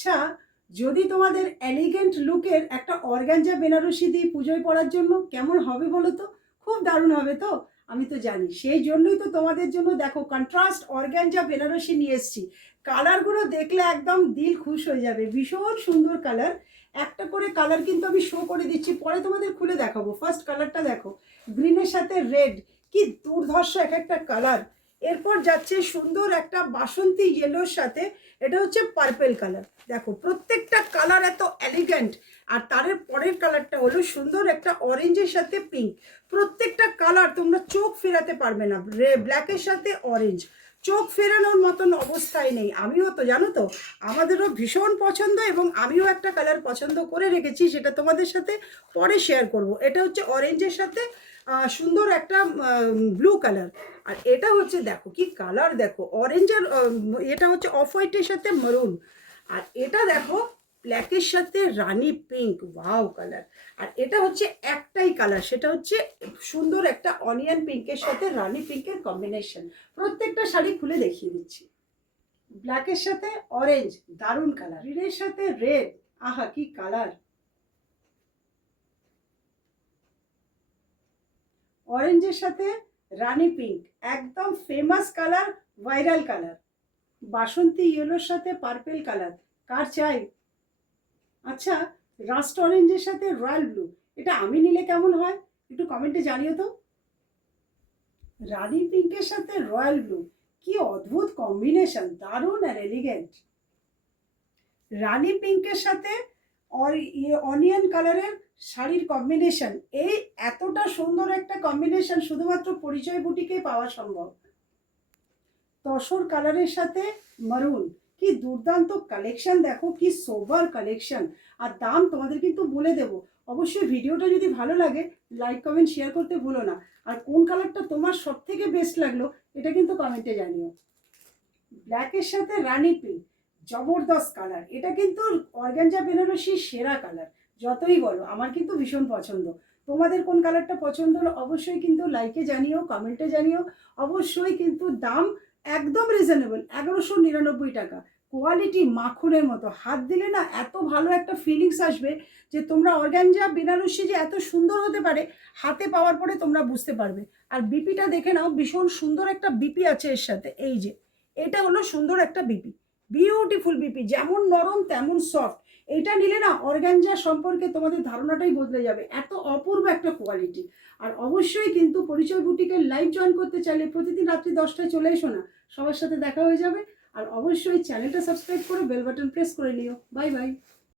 আচ্ছা, যদি তোমাদের এলিগেন্ট লুকের একটা অর্গানজা বেনারসি দিয়ে পুজোয় পরার জন্য কেমন হবে বলো তো? খুব দারুণ হবে তো? আমি তো জানি, সেই জন্যই তো তোমাদের জন্য দেখো কন্ট্রাস্ট অর্গানজা বেনারসি নিয়ে এসেছি। কালারগুলো দেখলে একদম দিল খুশ হয়ে যাবে, ভীষণ সুন্দর কালার। একটা করে কালার কিন্তু আমি শো করে দিচ্ছি, পরে তোমাদের খুলে দেখাবো। ফার্স্ট কালারটা দেখো, গ্রিনের সাথে রেড, কি দুর্ধর্ষ এক একটা কালার। এরপর যাচ্ছে সুন্দর একটা বাসন্তী ইয়েলোর সাথে, এটা হচ্ছে পার্পেল কালার। দেখো প্রত্যেকটা কালার এত এলিগেন্ট। আর তার পরের কালারটা হলো সুন্দর একটা অরেঞ্জের সাথে পিঙ্ক। প্রত্যেকটা কালার তোমরা চোখ ফেরাতে পারবে না। ব্ল্যাকের সাথে অরেঞ্জ, চোখ ফেরানোর মতন অবস্থায় নেই। আমিও তো জানো তো, আমাদেরও ভীষণ পছন্দ, এবং আমিও একটা কালার পছন্দ করে রেখেছি, সেটা তোমাদের সাথে পরে শেয়ার করব। এটা হচ্ছে অরেঞ্জের সাথে সুন্দর একটা ব্লু কালার। আর এটা হচ্ছে দেখো কি কালার, দেখো অরেঞ্জের, এটা হচ্ছে অফ হোয়াইটের সাথে মারুন। আর এটা দেখো ব্ল্যাকের সাথে রানি পিঙ্ক, ওয়াও কালার। আর এটা হচ্ছে একটাই কালার, সেটা হচ্ছে সুন্দর একটা অনিয়ন পিঙ্কের সাথে রানি পিঙ্কের কম্বিনেশন। প্রত্যেকটা শাড়ি খুলে দেখিয়ে দিচ্ছি। ব্ল্যাকের সাথে অরেঞ্জ, দারুণ কালার। গ্রিনের সাথে রেড, আহা কি কালার। অরেঞ্জের সাথে রানি পিঙ্ক, একদম ফেমাস কালার, ভাইরাল কালার। বাসন্তী ইয়েলোর সাথে পার্পেল কালার, কার চাই? আচ্ছা, রাস্ট অরেঞ্জের সাথে রয়্যাল ব্লু, এটা আমি নিলে কেমন হয় একটু কমেন্টে জানিও তো। রানি পিঙ্কের সাথে রয়্যাল ব্লু, কি অদ্ভুত কম্বিনেশন, দারুণ আর এলিগেন্ট। রানি পিঙ্কের সাথে অনিয়ন কালারের শাড়ির কম্বিনেশন, এই এতটা সুন্দর একটা কম্বিনেশন শুধুমাত্র পরিচয় বুটিকে পাওয়া সম্ভব। তসর কালারের সাথে মারুন, কি দুর্দান্ত কালেকশন, দেখো কি সোবার কালেকশন। আর দাম তোমাদের কিন্তু বলে দেব। অবশ্যই ভিডিওটা যদি ভালো লাগে লাইক কমেন্ট শেয়ার করতে ভুলো না। আর কোন কালারটা তোমার সব থেকে বেস্ট লাগলো এটা কিন্তু কমেন্টে জানিও। ব্ল্যাকের সাথে রানি পিঙ্ক, জবরদস্ত কালার। এটা কিন্তু অর্গানজা বেনারসির সেরা কালার, যতই বলো আমার কিন্তু ভীষণ পছন্দ। তোমাদের কোন কালারটা পছন্দ হলো অবশ্যই কিন্তু লাইকে জানিও, কমেন্টে জানিও। অবশ্যই কিন্তু দাম একদম রিজনেবল, 1199 টাকা। কোয়ালিটি মাখনের মতো, হাত দিলে না এত ভালো একটা ফিলিংস আসবে যে তোমরা অর্গানজা বেনারসি যে এত সুন্দর হতে পারে হাতে পাওয়ার পরে তোমরা বুঝতে পারবে। আর বিপিটা দেখে নাও, ভীষণ সুন্দর একটা বিপি আছে এর সাথে। এই যে এটা হলো সুন্দর একটা বিপি, বিউটিফুল বিপি, যেমন নরম তেমন সফট। এটা নিলে না অর্গানজা সম্পর্কে তোমাদের ধারণাটাই বদলে যাবে, এত অপূর্ব একটা কোয়ালিটি। আর অবশ্যই কিন্তু পরিচয় বুটিকের লাইভ জয়েন করতে চাইলে প্রতিদিন রাত্রি 10টায় চলে এসো না, সবার সাথে দেখা হয়ে যাবে। আর অবশ্যই চ্যানেলটা সাবস্ক্রাইব করে বেল বাটন প্রেস করে নিও। Bye bye.